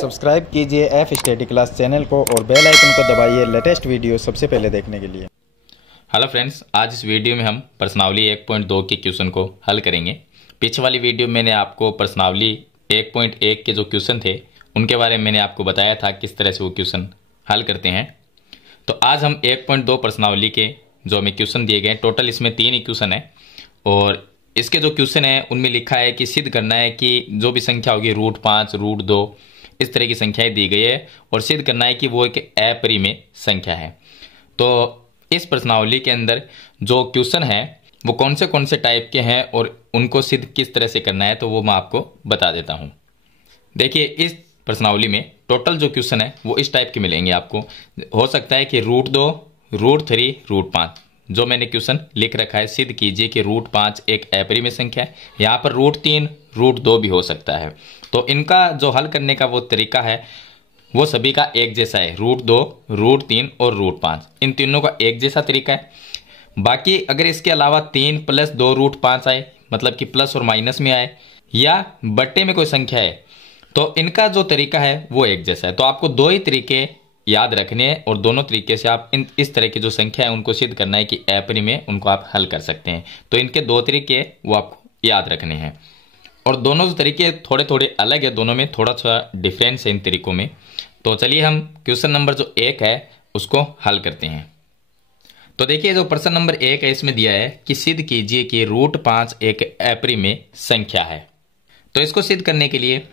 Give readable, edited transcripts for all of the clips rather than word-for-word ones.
Subscribe कीजिए F study class channel को और बेल आइकन को दबाइए लेटेस्ट वीडियो सबसे पहले देखने के लिए। हेलो फ्रेंड्स, आज इस वीडियो में हम प्रश्नावली 1.2 के क्वेश्चन को हल करेंगे। पीछे वाली वीडियो में मैंने आपको प्रश्नावली 1.1 के जो क्वेश्चन थे उनके बारे में मैंने आपको बताया था किस तरह से वो क्वेश्चन हल करते हैं। तो आज हम 1.2 प्रश्नावली के जो हमें क्वेश्चन दिए गए, टोटल इसमें 3 ही क्वेश्चन है और इसके जो क्वेश्चन है उनमें लिखा है कि सिद्ध करना है कि जो भी संख्या होगी √5, √2 इस तरह की संख्याएं दी गई है और सिद्ध करना है कि वो एक अपरिमेय संख्या है। तो इस प्रश्नावली के अंदर जो क्वेश्चन है वो कौन से टाइप के हैं और उनको सिद्ध किस तरह से करना है तो वो मैं आपको बता देता हूं। देखिए, इस प्रश्नावली में टोटल जो क्वेश्चन है वो इस टाइप के मिलेंगे आपको। हो सकता है कि √2, √3, √5 जो मैंने क्वेश्चन लिख रखा है, सिद्ध कीजिए कि √5 एक अपरिमेय संख्या है। यहाँ पर √3, √2 भी हो सकता है। तो इनका जो हल करने का वो तरीका है वो सभी का एक जैसा है। √2, √3 और √5 इन तीनों का एक जैसा तरीका है। बाकी अगर इसके अलावा 3 + 2 √5 आए, मतलब कि प्लस और माइनस में आए या बट्टे में कोई संख्या है, तो इनका जो तरीका है वो एक जैसा है। तो आपको दो ही तरीके याद रखने हैं और दोनों तरीके से आप इस तरह की जो संख्या है उनको सिद्ध करना है कि अपरिमेय, उनको आप हल कर सकते हैं। तो इनके दो तरीके वो आपको याद रखने हैं और दोनों जो तरीके थोड़े थोड़े अलग है, दोनों में थोड़ा सा डिफरेंस है इन तरीकों में। तो चलिए हम क्वेश्चन नंबर जो 1 है उसको हल करते हैं। तो देखिए, जो प्रश्न नंबर 1 है इसमें दिया है कि सिद्ध कीजिए कि √5 एक अपरिमेय संख्या है। तो इसको सिद्ध करने के लिए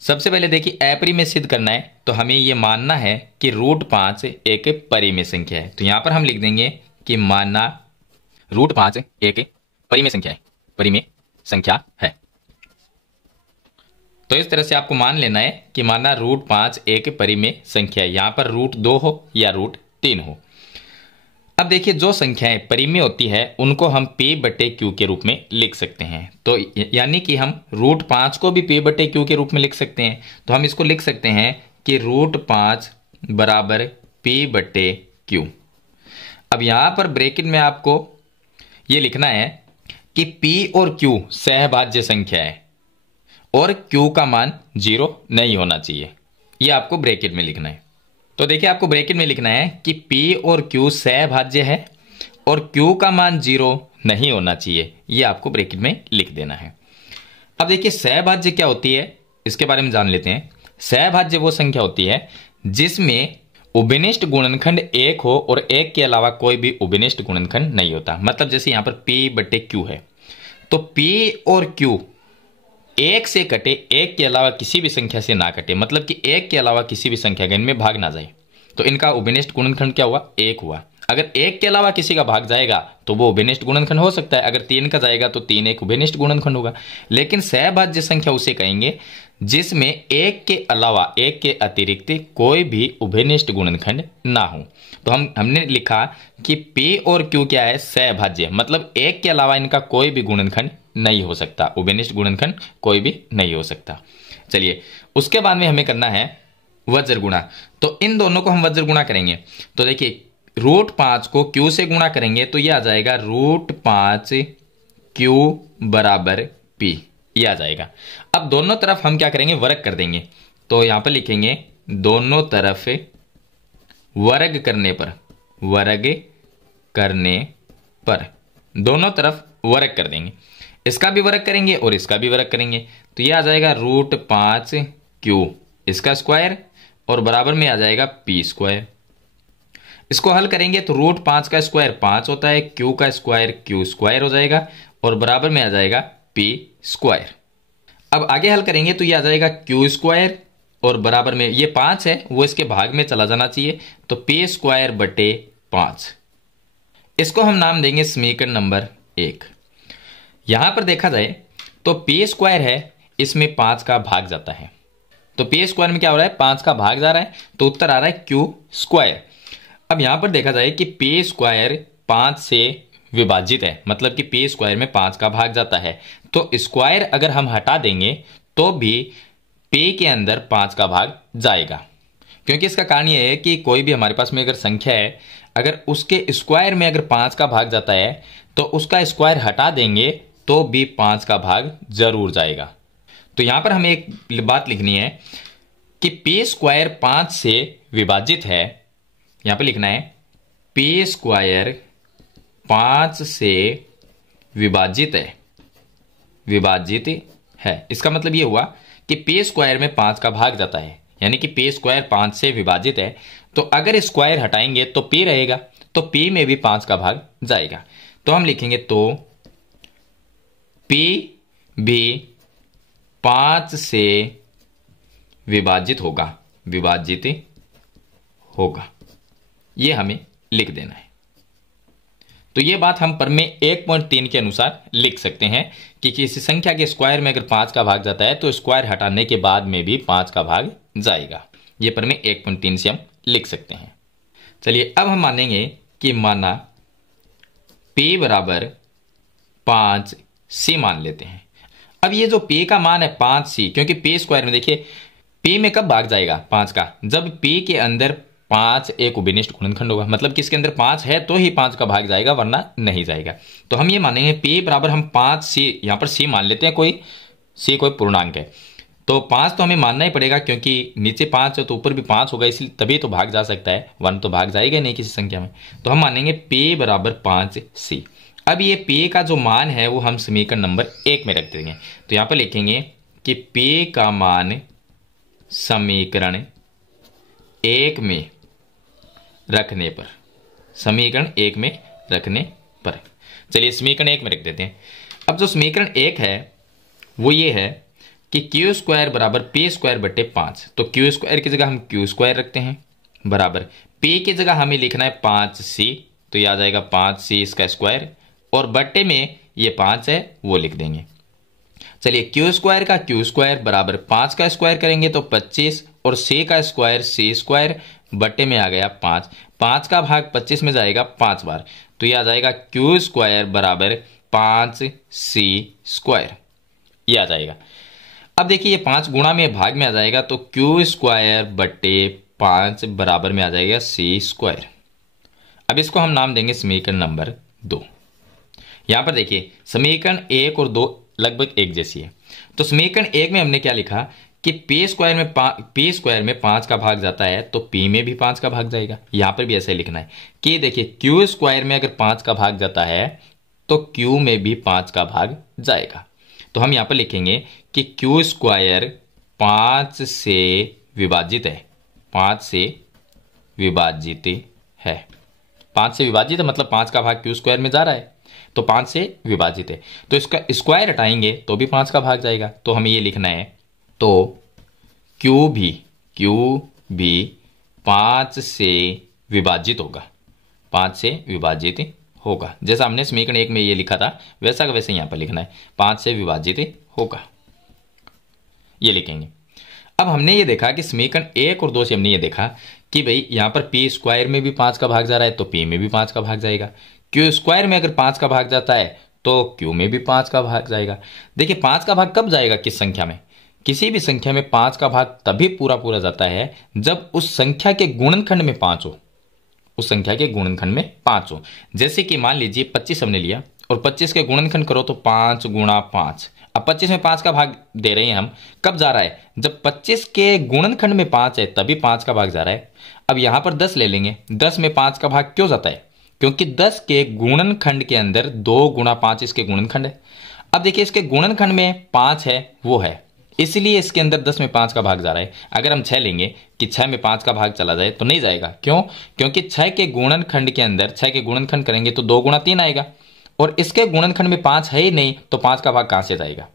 सबसे पहले देखिए, अपरिमेय सिद्ध करना है तो हमें यह मानना है कि √5 एक परिमेय संख्या है। तो यहां पर हम लिख देंगे कि मानना √5 एक परिमेय संख्या है, परिमेय संख्या है। तो इस तरह से आपको मान लेना है कि माना √5 एक परिमेय संख्या है, यहां पर √2 हो या √3 हो। अब देखिए, जो संख्याएं परिमेय होती है उनको हम P/Q के रूप में लिख सकते हैं। तो यानी कि हम √5 को भी P/Q के रूप में लिख सकते हैं। तो हम इसको लिख सकते हैं कि √5 बराबर P/Q। अब यहां पर ब्रैकेट में आपको ये लिखना है कि P और Q सहभाज्य संख्या है और Q का मान 0 नहीं होना चाहिए, ये आपको ब्रैकेट में लिखना है। तो देखिए, आपको ब्रैकेट में लिखना है कि P और Q सहभाज्य है और Q का मान 0 नहीं होना चाहिए, ये आपको ब्रैकेट में लिख देना है। अब देखिए, सहभाज्य क्या होती है इसके बारे में जान लेते हैं। सहभाज्य वो संख्या होती है जिसमें उभयनिष्ठ गुणनखंड 1 हो और 1 के अलावा कोई भी उभयनिष्ठ गुणनखंड नहीं होता। मतलब जैसे यहां पर P/Q है तो P और Q 1 से कटे, 1 के अलावा किसी भी संख्या से ना कटे, मतलब कि 1 के अलावा किसी भी संख्या का इनमें भाग ना जाए। तो इनका उभयनिष्ठ गुणनखंड क्या हुआ? 1 हुआ। अगर 1 के अलावा किसी का भाग जाएगा तो वो उभयनिष्ठ गुणनखंड हो सकता है। अगर 3 का जाएगा तो 3 एक उभयनिष्ठ गुणनखंड होगा। लेकिन सहभाज्य संख्या उसे कहेंगे जिसमें 1 के अलावा, 1 के अतिरिक्त कोई भी उभयनिष्ठ गुणनखंड ना हो। तो हमने लिखा कि P और Q क्या है? सहभाज्य, मतलब 1 के अलावा इनका कोई भी गुणनखंड नहीं हो सकता, उभयनिष्ठ गुणनखंड कोई भी नहीं हो सकता। चलिए, उसके बाद में हमें करना है वज्र गुणा। तो इन दोनों को हम वज्र गुणा करेंगे। तो देखिए, √5 को Q से गुणा करेंगे तो यह आ जाएगा √5Q बराबर P, ये आ जाएगा। अब दोनों तरफ हम क्या करेंगे? वर्ग कर देंगे। तो यहां पर लिखेंगे दोनों तरफ वर्ग करने पर, वर्ग करने पर दोनों तरफ वर्ग कर देंगे। इसका भी वर्ग करेंगे और इसका भी वर्ग करेंगे तो यह आ जाएगा √5Q इसका स्क्वायर और बराबर में आ जाएगा P²। इसको हल करेंगे तो √5 का स्क्वायर 5 होता है, Q का स्क्वायर Q² हो जाएगा और बराबर में आ जाएगा P²। अब आगे हल करेंगे तो यह आ जाएगा Q² और बराबर में ये 5 है वो इसके भाग में चला जाना चाहिए, तो P²/5। इसको हम नाम देंगे समीकरण नंबर 1। यहां पर देखा जाए तो P² है, इसमें 5 का भाग जाता है। तो P² में क्या हो रहा है? 5 का भाग जा रहा है, तो उत्तर आ रहा है Q²। अब यहां पर देखा जाए कि P² 5 से विभाजित है, मतलब कि P² में 5 का भाग जाता है। तो स्क्वायर अगर हम हटा देंगे तो भी P के अंदर 5 का भाग जाएगा, क्योंकि इसका कारण यह है कि कोई भी हमारे पास में अगर संख्या है, अगर उसके स्क्वायर में अगर 5 का भाग जाता है तो उसका स्क्वायर हटा देंगे तो भी 5 का भाग जरूर जाएगा। तो यहां पर हमें एक बात लिखनी है कि p स्क्वायर 5 से विभाजित है, यहां पे लिखना है p स्क्वायर 5 से विभाजित है। इसका मतलब ये हुआ कि p स्क्वायर में 5 का भाग जाता है, यानी कि p स्क्वायर 5 से विभाजित है। तो अगर स्क्वायर हटाएंगे तो p रहेगा, तो p में भी 5 का भाग जाएगा। तो हम लिखेंगे तो p भी 5 से विभाजित होगा, ये हमें लिख देना है। तो ये बात हम प्रमेय 1.3 के अनुसार लिख सकते हैं कि किसी संख्या के स्क्वायर में अगर 5 का भाग जाता है तो स्क्वायर हटाने के बाद में भी 5 का भाग जाएगा। ये प्रमेय 1.3 से हम लिख सकते हैं। चलिए अब हम मानेंगे कि माना p बराबर 5c मान लेते हैं। अब ये जो p का मान है 5c, क्योंकि p स्क्वायर में देखिए p में कब भाग जाएगा 5 का, जब p के अंदर 5 एक उभयनिष्ठ गुणनखंड होगा, मतलब कि इसके अंदर 5 है तो ही 5 का भाग जाएगा, वरना नहीं जाएगा। तो हम ये मानेंगे p बराबर हम 5c, यहां पर c मान लेते हैं, कोई पूर्णांक है तो 5 तो हमें मानना ही पड़ेगा, क्योंकि नीचे 5 है तो ऊपर भी 5 होगा, इसलिए तभी तो भाग जा सकता है, 1 तो भाग जाएगा नहीं किसी संख्या में। तो हम मानेंगे p बराबर 5c। अब ये p का जो मान है वो हम समीकरण नंबर 1 में रख देंगे। तो यहां पर लिखेंगे कि p का मान समीकरण 1 में रखने पर, चलिए समीकरण 1 में रख देते हैं। अब जो समीकरण 1 है वो ये है कि क्यू स्क्वायर बराबर p स्क्वायर बटे 5। तो क्यू स्क्वायर की जगह हम क्यू स्क्वायर रखते हैं, बराबर p की जगह हमें लिखना है 5c, तो ये आ जाएगा 5c इसका स्क्वायर, और बटे में ये 5 है वो लिख देंगे। चलिए क्यू स्क्वायर का क्यू स्क्वायर बराबर 5 का स्क्वायर करेंगे तो 25, और c का स्क्वायर c स्क्वायर, बटे में आ गया 5, 5 का भाग 25 में जाएगा 5 बार, तो ये आ जाएगा क्यू स्क्वायर बराबर 5c स्क्वायर, ये आ जाएगा। अब देखिए ये 5 गुणा में भाग में आ जाएगा, तो क्यू स्क्वायर बटे 5 बराबर में आ जाएगा c स्क्वायर। अब इसको हम नाम देंगे समीकरण नंबर 2। यहां पर देखिए समीकरण 1 और 2 लगभग एक जैसी है। तो समीकरण 1 में हमने क्या लिखा कि p स्क्वायर में 5 का भाग जाता है तो p में भी 5 का भाग जाएगा। यहां पर भी ऐसे लिखना है कि देखिए q स्क्वायर में अगर 5 का भाग जाता है तो q में भी 5 का भाग जाएगा। तो हम यहां पर लिखेंगे कि q स्क्वायर 5 से विभाजित है, 5 से विभाजित है मतलब 5 का भाग q स्क्वायर में जा रहा है, तो 5 से विभाजित है, तो इसका स्क्वायर हटाएंगे तो भी 5 का भाग जाएगा। तो हमें ये लिखना है तो Q भी 5 से विभाजित होगा, 5 से विभाजित होगा। जैसा हमने समीकरण 1 में ये लिखा था वैसा का वैसे यहां पर लिखना है, 5 से विभाजित होगा, ये लिखेंगे। अब हमने ये देखा कि समीकरण 1 और 2 से हमने ये देखा कि भाई यहां पर p स्क्वायर में भी 5 का भाग जा रहा है तो p में भी 5 का भाग जाएगा। q स्क्वायर में अगर 5 का भाग जाता है तो q में भी 5 का भाग जाएगा। देखिए 5 का भाग कब जाएगा किस संख्या में, किसी भी संख्या में 5 का भाग तभी पूरा जाता है जब उस संख्या के गुणनखंड में 5 हो, उस संख्या के गुणनखंड में 5 हो। जैसे कि मान लीजिए 25 हमने लिया और 25 के गुणनखंड करो तो 5 गुणा 5। अब 25 में 5 का भाग दे रहे हैं हम, कब जा रहा है जब 25 के गुणनखंड में 5 है तभी 5 का भाग जा रहा है। अब यहां पर 10 ले लेंगे, 10 में 5 का भाग क्यों जाता है, क्योंकि 10 के गुणनखंड के अंदर 2 गुणा 5 इसके गुणनखंड है। अब देखिए इसके गुणनखंड में 5 है वो है, इसलिए इसके अंदर 10 में 5 का भाग जा रहा है। अगर हम 6 लेंगे कि 6 में 5 का भाग चला जाए तो नहीं जाएगा, क्यों, क्योंकि 6 के गुणनखंड के अंदर 6 के गुणनखंड करेंगे तो 2 गुणा 3 आएगा, और इसके गुणनखंड में 5 है ही नहीं तो 5 का भाग कहां से जाएगा,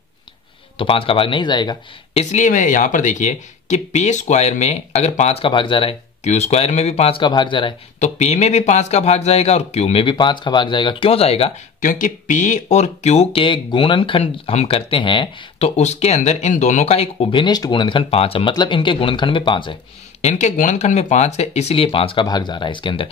तो 5 का भाग नहीं जाएगा। इसलिए मैं यहां पर देखिए कि p स्क्वायर में अगर 5 का भाग जा रहा है, q स्क्वायर में भी 5 का भाग जा रहा है, तो p में भी 5 का भाग जाएगा और q में भी 5 का भाग जाएगा। क्यों जाएगा, क्योंकि p और q के गुणनखंड हम करते हैं तो उसके अंदर इन दोनों का एक उभयनिष्ठ गुणनखंड 5 है, मतलब इनके गुणनखंड में 5 है, इनके गुणनखंड में 5 है, इसलिए 5 का भाग जा रहा है इसके अंदर।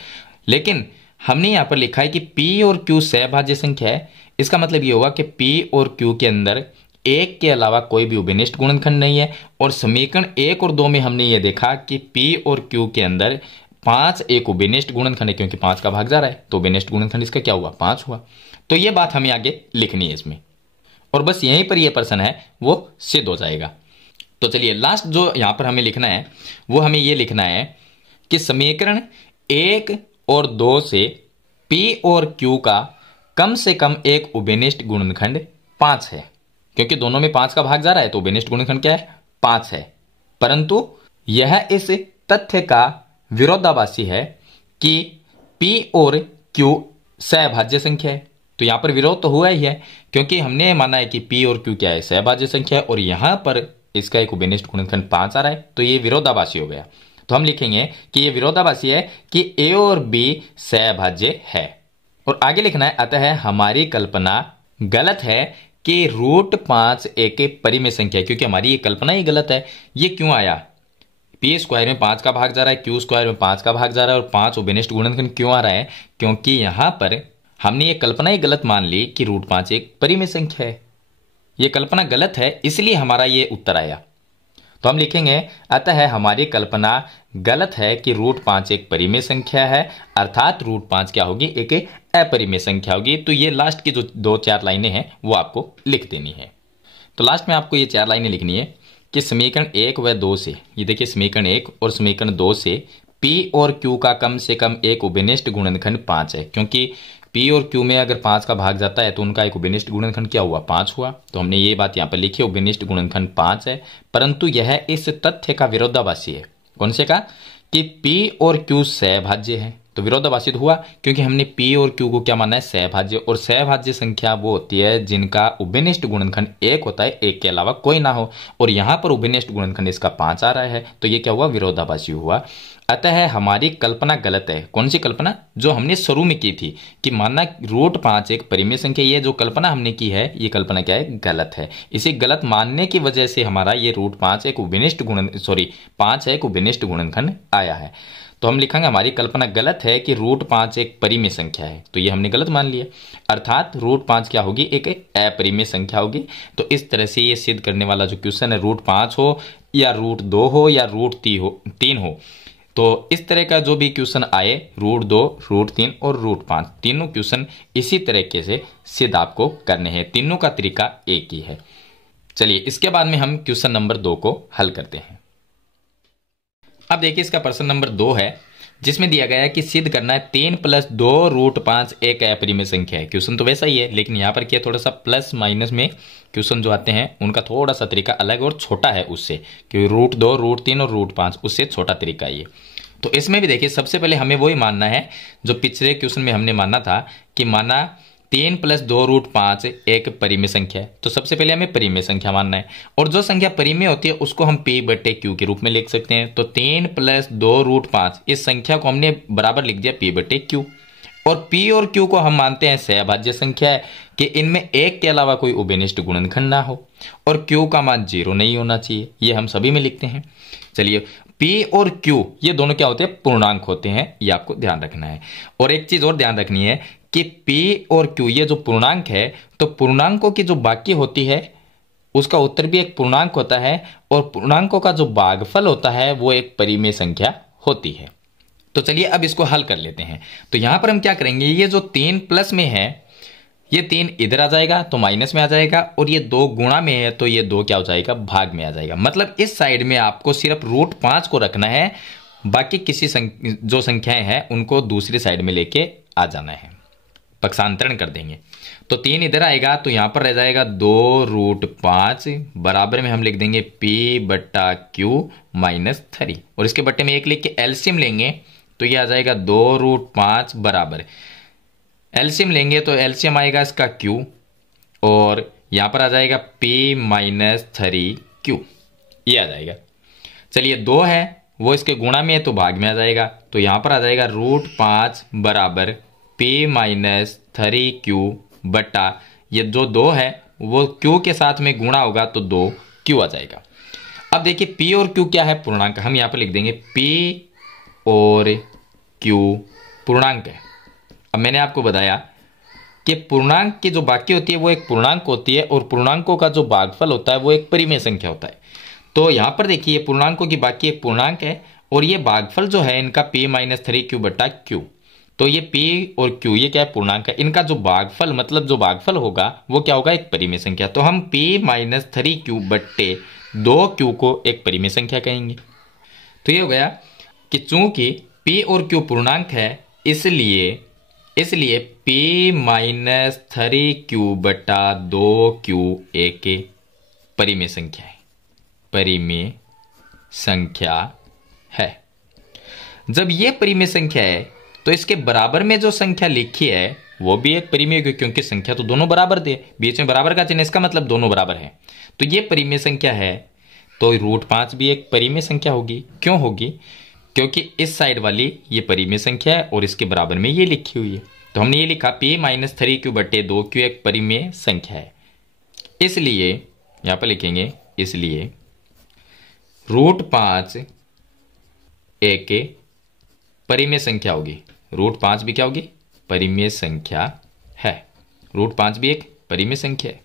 लेकिन हमने यहां पर लिखा है कि p और q सहभाज्य संख्या है, इसका मतलब ये होगा कि p और q के अंदर एक के अलावा कोई भी उभयनिष्ठ गुणनखंड नहीं है। और समीकरण 1 और 2 में हमने ये देखा कि p और q के अंदर 5 एक उभयनिष्ठ गुणनखंड है, क्योंकि 5 का भाग जा रहा है तो उभयनिष्ठ गुणनखंड इसका क्या हुआ, 5 हुआ। तो ये बात हमें आगे लिखनी है इसमें, और बस यहीं पर ये प्रश्न है वो सिद्ध हो जाएगा। तो चलिए लास्ट जो यहां पर हमें लिखना है वो हमें ये लिखना है कि समीकरण 1 और 2 से P और Q का कम से कम एक उभयनिष्ठ गुणनखंड 5 है। क्योंकि दोनों में 5 का भाग जा रहा है तो उभयनिष्ठ गुणनखंड क्या है? 5 है। परंतु यह इस तथ्य का विरोधाभासी है कि P और Q सहभाज्य संख्या है। तो यहां पर विरोध तो हुआ ही है, क्योंकि हमने माना है कि P और Q क्या है? सहभाज्य संख्या है, और यहां पर इसका एक उभयनिष्ठ गुणनखंड 5 आ रहा है, तो ये विरोधाभासी हो गया। तो हम लिखेंगे कि ये विरोधाभासी है कि A और B सहभाज्य है। और आगे लिखना है, अतः हमारी कल्पना गलत है कि √5 एक परिमेय संख्या है। क्योंकि हमारी ये कल्पना ही गलत है। ये क्यों आया? P स्क्वायर में 5 का भाग जा रहा है, Q स्क्वायर में 5 का भाग जा रहा है, और 5 उभयनिष्ठ गुणनखंड क्यों आ रहा है? क्योंकि यहां पर हमने ये कल्पना ही गलत मान ली कि √5 एक परिमेय संख्या है। ये कल्पना गलत है, इसलिए हमारा ये उत्तर आया। तो हम लिखेंगे, अतः हमारी कल्पना गलत है कि √5 एक परिमेय संख्या है, अर्थात √5 क्या होगी? एक अपरिमेय संख्या होगी। तो ये लास्ट की जो 2-4 लाइनें हैं वो आपको लिख देनी है। तो लास्ट में आपको ये 4 लाइनें लिखनी है कि समीकरण 1 व 2 से, ये देखिए समीकरण 1 और समीकरण 2 से P और Q का कम से कम एक उभयनिष्ठ गुणनखंड 5 है। क्योंकि P और Q में अगर 5 का भाग जाता है तो उनका एक उभयनिष्ठ गुणनखंड क्या हुआ? 5 हुआ। तो हमने ये बात यहाँ पर लिखी, उभयनिष्ठ गुणनखंड 5 है। परंतु यह इस तथ्य का विरोधाभासी है। कौन से का? कि P और Q सहभाज्य है। तो विरोधाभासी हुआ क्योंकि हमने P और Q को क्या माना है? सहभाज्य। और सहभाज्य संख्या वो होती है जिनका उभयनिष्ठ गुणनखंड 1 होता है, 1 के अलावा कोई ना हो। और यहां पर उभयनिष्ठ गुणनखंड इसका 5 आ रहा है, तो ये क्या हुआ? विरोधाभासी हुआ। अतः हमारी कल्पना गलत है। कौन सी कल्पना? जो हमने शुरू में की थी कि माना √5 एक परिमेय संख्या। ये जो कल्पना हमने की है, ये कल्पना क्या है? गलत है। इसे गलत मानने की वजह से हमारा ये √5 एक उभयनिष्ठ 5 है एक उभयनिष्ठ गुणनखंड आया है। तो हम लिखेंगे हमारी कल्पना गलत है कि √5 एक परिमेय संख्या है। तो ये हमने गलत मान लिया, अर्थात √5 क्या होगी? एक अपरिमेय संख्या होगी। तो इस तरह से ये सिद्ध करने वाला जो क्वेश्चन है, √5 हो या √2 हो या √3 हो, तो इस तरह का जो भी क्वेश्चन आए, √2, √3 और √5, तीनों क्वेश्चन इसी तरीके से सिद्ध आपको करने हैं। तीनों का तरीका एक ही है। चलिए इसके बाद में हम क्वेश्चन नंबर 2 को हल करते हैं। अब देखिए इसका प्रश्न नंबर 2 है, जिसमें दिया गया है कि सिद्ध करना है 3 + 2 √5 एक अपरिमेय संख्या है। क्वेश्चन तो वैसा ही है, लेकिन यहां पर क्या थोड़ा सा प्लस माइनस में क्वेश्चन जो आते हैं उनका थोड़ा सा तरीका अलग और छोटा है उससे, क्योंकि √2, √3 और √5 उससे छोटा तरीका ये। तो इसमें भी देखिए सबसे पहले हमें वही मानना है जो पिछले क्वेश्चन में हमने माना था कि माना 3 + 2 √5 एक परिमेय संख्या है। तो सबसे पहले हमें परिमेय संख्या मानना है, और जो संख्या परिमेय होती है उसको हम P/Q के रूप में लिख सकते हैं। तो 3 + 2 √5 इस संख्या को हमने बराबर लिख दिया P/Q। और P और Q को हम मानते हैं सहभाज्य संख्या है कि इनमें एक के अलावा कोई उभयनिष्ठ गुणनखंड ना हो, और Q का मान 0 नहीं होना चाहिए। ये हम सभी में लिखते हैं। चलिए P और Q ये दोनों क्या होते हैं? पूर्णांक होते हैं, ये आपको ध्यान रखना है। और एक चीज और ध्यान रखनी है कि P और Q ये जो पूर्णांक है, तो पूर्णांकों की जो बाकी होती है उसका उत्तर भी एक पूर्णांक होता है, और पूर्णांकों का जो भागफल होता है वो एक परिमेय संख्या होती है। तो चलिए अब इसको हल कर लेते हैं। तो यहां पर हम क्या करेंगे, ये जो 3 प्लस में है, ये 3 इधर आ जाएगा तो माइनस में आ जाएगा, और ये 2 गुणा में है तो ये 2 क्या हो जाएगा? भाग में आ जाएगा। मतलब इस साइड में आपको सिर्फ √5 को रखना है, बाकी किसी जो संख्याएं हैं उनको दूसरी साइड में लेके आ जाना है, पक्षांतरण कर देंगे। तो 3 इधर आएगा तो यहां पर रह जाएगा 2 √5, बराबर में हम लिख देंगे P/Q - 3, और इसके बट्टे में 1 लिख के एलसीएम लेंगे तो ये आ जाएगा 2 √5 बराबर, एलसीएम लेंगे तो एलसीएम आएगा इसका Q, और यहां पर आ जाएगा P - 3Q, ये आ जाएगा। चलिए 2 है वो इसके गुणा में है तो भाग में आ जाएगा, तो यहां पर आ जाएगा √5 बराबर P - 3Q बटा ये जो 2 है वो Q के साथ में गुणा होगा तो 2Q आ जाएगा। अब देखिए P और Q क्या है? पूर्णांक। हम यहां पर लिख देंगे P और Q पूर्णांक है। अब मैंने आपको बताया कि पूर्णांक की जो बाकी होती है वो एक पूर्णांक होती है, और पूर्णांकों का जो भागफल होता है वो एक परिमेय संख्या होता है। तो यहां पर देखिए पूर्णांकों की बाकी एक पूर्णांक है, और ये भागफल जो है इनका P - 3Q बटा Q। तो ये P और Q ये क्या है? पूर्णांक है। इनका जो भागफल मतलब जो भागफल होगा वो क्या होगा? एक परिमेय संख्या। तो हम P - 3Q बट्टे 2q को एक परिमेय संख्या कहेंगे। तो ये हो गया कि चूंकि p और q पूर्णांक है इसलिए p माइनस 3q बटा 2q एक परिमेय संख्या है, परिमेय संख्या है। जब ये परिमेय संख्या है तो इसके बराबर में जो संख्या लिखी है वो भी एक परिमेय, क्योंकि संख्या तो दोनों बराबर थे, बीच में बराबर का चिन्ह, इसका मतलब दोनों बराबर है। तो ये परिमेय संख्या है, तो √5 भी एक परिमेय संख्या होगी। क्यों होगी? क्योंकि इस साइड वाली ये परिमेय संख्या है और इसके बराबर में ये लिखी हुई है। तो हमने ये लिखा p माइनस 3q बटे 2q एक परिमेय संख्या है, इसलिए यहां पर लिखेंगे, इसलिए √5 एक परिमेय संख्या होगी। √5 भी क्या होगी? परिमेय संख्या है। √5 भी एक परिमेय संख्या है।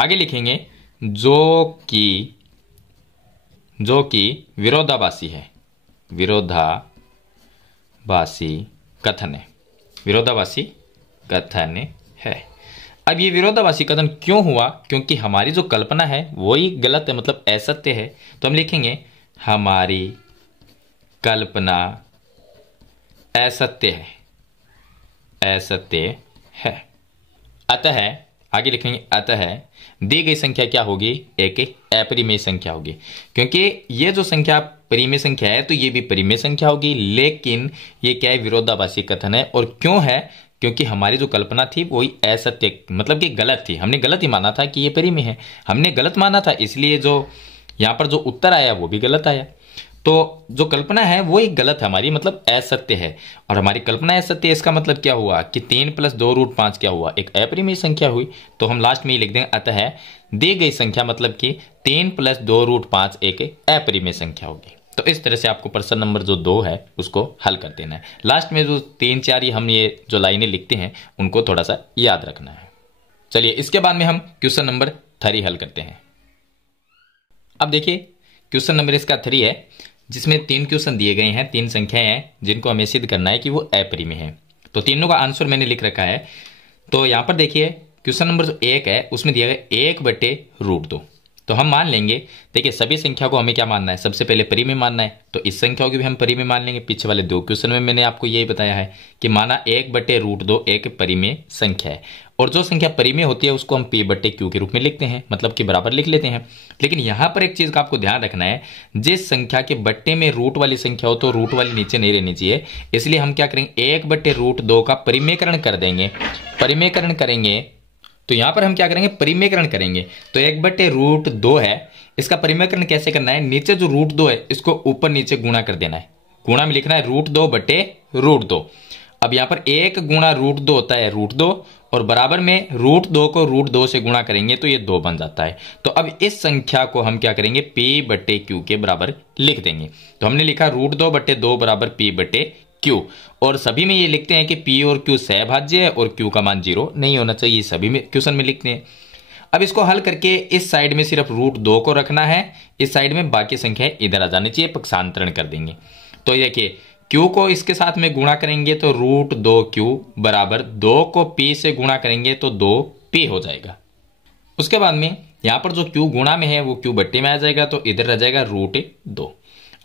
आगे लिखेंगे जो कि विरोधाभासी है, विरोधाभासी कथन है, विरोधाभासी कथन है। अब ये विरोधाभासी कथन क्यों हुआ? क्योंकि हमारी जो कल्पना है वो ही गलत है, मतलब असत्य है। तो हम लिखेंगे हमारी कल्पना असत्य है, असत्य है। अतः आगे लिखेंगे, अतः दी गई संख्या क्या होगी? एक अपरिमेय संख्या होगी। क्योंकि ये जो संख्या परिमेय संख्या है तो ये भी परिमेय संख्या होगी, लेकिन ये क्या है? विरोधाभासी कथन है। और क्यों है? क्योंकि हमारी जो कल्पना थी वही असत्य, मतलब कि गलत थी। हमने गलत ही माना था कि ये परिमेय है, हमने गलत माना था, इसलिए जो यहां पर जो उत्तर आया वो भी गलत आया। तो जो कल्पना है वो ही गलत है हमारी, मतलब असत्य है। और हमारी कल्पना असत्य है, इसका मतलब क्या हुआ कि 3 + 2√5 क्या हुआ? एक अपरिमेय संख्या हुई। तो हम लास्ट में ही लिख देंगे, अतः दी गई संख्या मतलब कि 3 + 2√5 एक अपरिमेय संख्या होगी। तो इस तरह से आपको प्रश्न नंबर जो 2 है उसको हल कर देना है। लास्ट में जो 3, 4 हम ये जो लाइनें लिखते हैं उनको थोड़ा सा याद रखना है। चलिए इसके बाद में हम क्वेश्चन नंबर 3 हल करते हैं। अब देखिए क्वेश्चन नंबर इसका 3 है, जिसमें 3 क्वेश्चन दिए गए हैं, 3 संख्याएं हैं जिनको हमें सिद्ध करना है कि वो अपरिमेय है। तो तीनों का आंसर मैंने लिख रखा है। तो यहां पर देखिए क्वेश्चन नंबर जो 1 है उसमें दिया गया 1/√2। तो हम मान लेंगे, देखिए सभी संख्या को हमें क्या मानना है? सबसे पहले परिमेय मानना है। तो इस संख्या को भी हम परिमेय मान लेंगे। पीछे वाले 2 क्वेश्चन में मैंने आपको यही बताया है कि माना 1/√2 एक परिमेय संख्या है, और जो संख्या परिमेय होती है उसको हम p/q के रूप में लिखते हैं, मतलब कि बराबर लिख लेते हैं। लेकिन यहां पर एक चीज का आपको ध्यान रखना है, जिस संख्या के बट्टे में रूट वाली संख्या हो तो रूट वाली नीचे नहीं रहनी चाहिए। इसलिए हम क्या करेंगे? 1/√2 का परिमेयकरण कर देंगे। परिमेयकरण करेंगे तो यहां पर हम क्या करेंगे? परिमेयकरण करेंगे। तो 1/√2 है, इसका परिमेयकरण कैसे करना है? नीचे जो √2 है इसको ऊपर नीचे गुणा कर देना है। गुणा में लिखना है √2/√2। अब यहां पर 1 गुणा √2 होता है √2, और बराबर में √2 को √2 से गुणा करेंगे तो ये 2 बन जाता है। तो अब इस संख्या को हम क्या करेंगे? p/q के बराबर लिख देंगे। तो हमने लिखा √2/2 बराबर p/q, और सभी में ये लिखते हैं कि p और q सहभाज्य है और q का मान 0 नहीं होना चाहिए, सभी में क्वेश्चन में लिखते हैं। अब इसको हल करके इस साइड में सिर्फ √2 को रखना है, इस साइड में बाकी संख्याएं इधर आ जानी चाहिए, पक्षांतरण कर देंगे। तो ये कि q को इसके साथ में गुणा करेंगे तो √2q बराबर 2 को p से गुणा करेंगे तो 2p हो जाएगा। उसके बाद में यहां पर जो q गुणा में है वो q बट्टे में आ जाएगा, तो इधर रह जाएगा √2।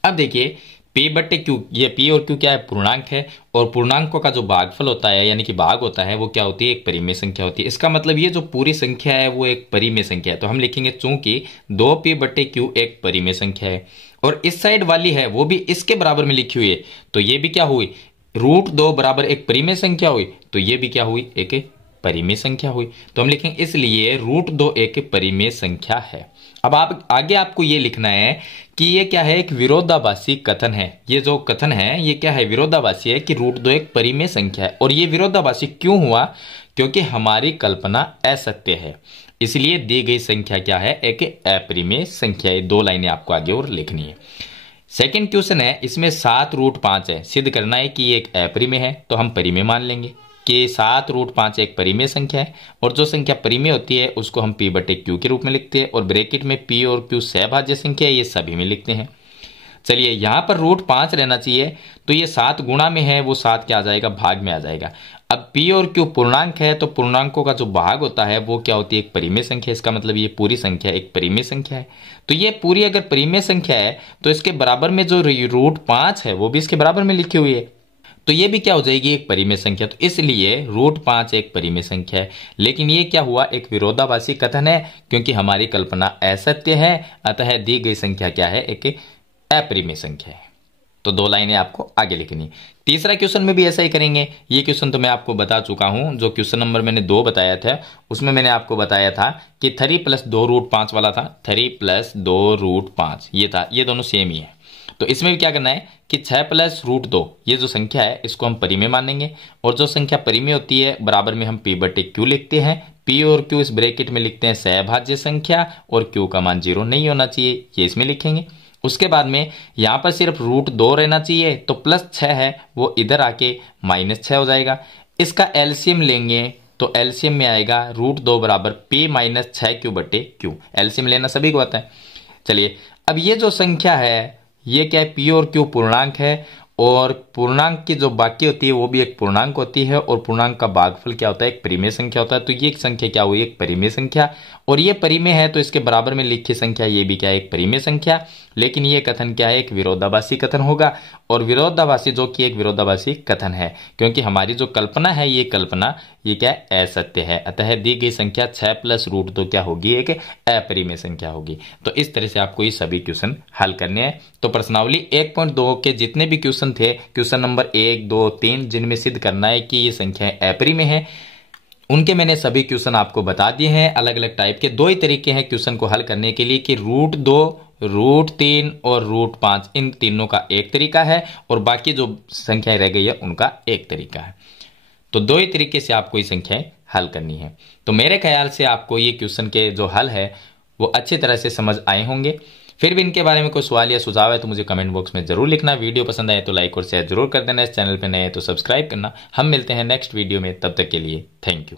अब देखिए p/q, ये p और q क्या है? पूर्णांक है, और पूर्णांकों का जो भागफल होता है यानी कि भाग होता है वो क्या होती है? एक परिमेय संख्या होती है। इसका मतलब ये जो पूरी संख्या है वो एक परिमेय संख्या है। तो हम लिखेंगे चूंकि 2p/q एक परिमेय संख्या है और इस साइड वाली है वो भी इसके बराबर में लिखी हुई है, तो ये भी क्या हुई? √2 बराबर एक परिमेय संख्या हुई, तो ये भी क्या हुई? एक परिमेय संख्या हुई। तो हम लिखेंगे इसलिए √2 एक परिमेय संख्या है। अब आप आगे आपको ये लिखना है कि ये क्या है? एक विरोधाभासी कथन है। ये जो कथन है ये क्या है? विरोधाभासी है कि √2 एक परिमेय संख्या है। और ये विरोधाभासी क्यों हुआ? क्योंकि हमारी कल्पना असत्य है, इसलिए दी गई संख्या क्या है? एक अपरिमेय संख्या है। 2 लाइनें आपको आगे और लिखनी है। सेकंड क्वेश्चन है, इसमें 7√5 है, सिद्ध करना है कि ये एक अपरिमेय है। तो हम परिमेय मान लेंगे कि 7√5 एक परिमेय संख्या है, और जो संख्या परिमेय होती है उसको हम p/q के रूप में लिखते हैं, और ब्रैकेट में p और q सहभाज्य संख्या है, ये सभी में लिखते हैं। चलिए यहां पर √5 रहना चाहिए, तो ये 7 गुणा में है वो 7 क्या आ जाएगा? भाग में आ जाएगा। अब P और Q पूर्णांक है तो पूर्णांकों का जो भाग होता है वो क्या होती है, एक परिमेय संख्या। इसका मतलब ये पूरी संख्या एक परिमेय संख्या है। तो ये पूरी अगर परिमेय संख्या है तो इसके बराबर में जो √5 है वो भी इसके बराबर में लिखी हुई है, तो ये भी क्या हो जाएगी, एक परिमेय संख्या। तो इसलिए √5 एक परिमेय संख्या है। लेकिन ये क्या हुआ, एक विरोधाभासी कथन है, क्योंकि हमारी कल्पना असत्य है, अतः दी गई संख्या क्या है, एक अपरिमेय संख्या है। तो 2 लाइनें आपको आगे लिखनी। तीसरा क्वेश्चन में भी ऐसा ही करेंगे। ये क्वेश्चन तो मैं आपको बता चुका हूं, जो क्वेश्चन नंबर मैंने 2 बताया था उसमें मैंने आपको बताया था कि 3 + 2√5 वाला था, 3 + 2√5 ये था, ये दोनों सेम ही है। तो इसमें भी क्या करना है कि 6 + √2 ये जो संख्या है इसको हम परिमेय मानेंगे, और जो संख्या परिमेय होती है बराबर में हम P/Q लिखते हैं। P और Q इस ब्रैकेट में लिखते हैं सहभाज्य संख्या, और Q का मान 0 नहीं होना चाहिए, ये इसमें लिखेंगे। उसके बाद में यहां पर सिर्फ √2 रहना चाहिए, तो +6 है वो इधर आके -6 हो जाएगा। इसका एलसीएम लेंगे तो एलसीएम में आएगा √2 बराबर P - 6Q/Q। एलसीएम लेना सभी को आता है। चलिए, अब ये जो संख्या है ये क्या है, P और Q पूर्णांक है, और पूर्णांक की जो बाकी होती है वो भी एक पूर्णांक होती है, और पूर्णांक का भागफल क्या होता है, एक परिमेय संख्या होता है। तो ये एक संख्या क्या हुई, एक परिमेय संख्या, और ये परिमेय है तो इसके बराबर में लिखी संख्या ये भी क्या है, एक परिमेय संख्या। लेकिन ये कथन क्या है, एक विरोधाभासी कथन होगा, और विरोधाभासी जो कि एक विरोधाभासी कथन है, क्योंकि हमारी जो कल्पना है ये कल्पना ये क्या है, असत्य है। अतः दी गई संख्या 6 + √2 क्या होगी, एक अपरिमेय संख्या होगी। तो इस तरह से आपको ये सभी क्वेश्चन हल करने हैं। तो प्रश्नावली 1.2 के जितने भी क्वेश्चन थे, क्वेश्चन नंबर 1, 2, 3 जिनमें सिद्ध करना है कि ये संख्याएं अपरिमेय है, उनके मैंने सभी क्वेश्चन आपको बता दिए हैं। अलग अलग टाइप के 2 ही तरीके हैं क्वेश्चन को हल करने के लिए, कि √2, √3 और √5 इन तीनों का एक तरीका है, और बाकी जो संख्याएं रह गई है उनका एक तरीका है। तो 2 ही तरीके से आपको ये संख्याएं हल करनी है। तो मेरे ख्याल से आपको ये क्वेश्चन के जो हल है वो अच्छी तरह से समझ आए होंगे। फिर भी इनके बारे में कोई सवाल या सुझाव है तो मुझे कमेंट बॉक्स में जरूर लिखना। वीडियो पसंद आए तो लाइक और शेयर जरूर कर देना। इस चैनल पे नए हैं तो सब्सक्राइब करना। हम मिलते हैं नेक्स्ट वीडियो में, तब तक के लिए थैंक यू।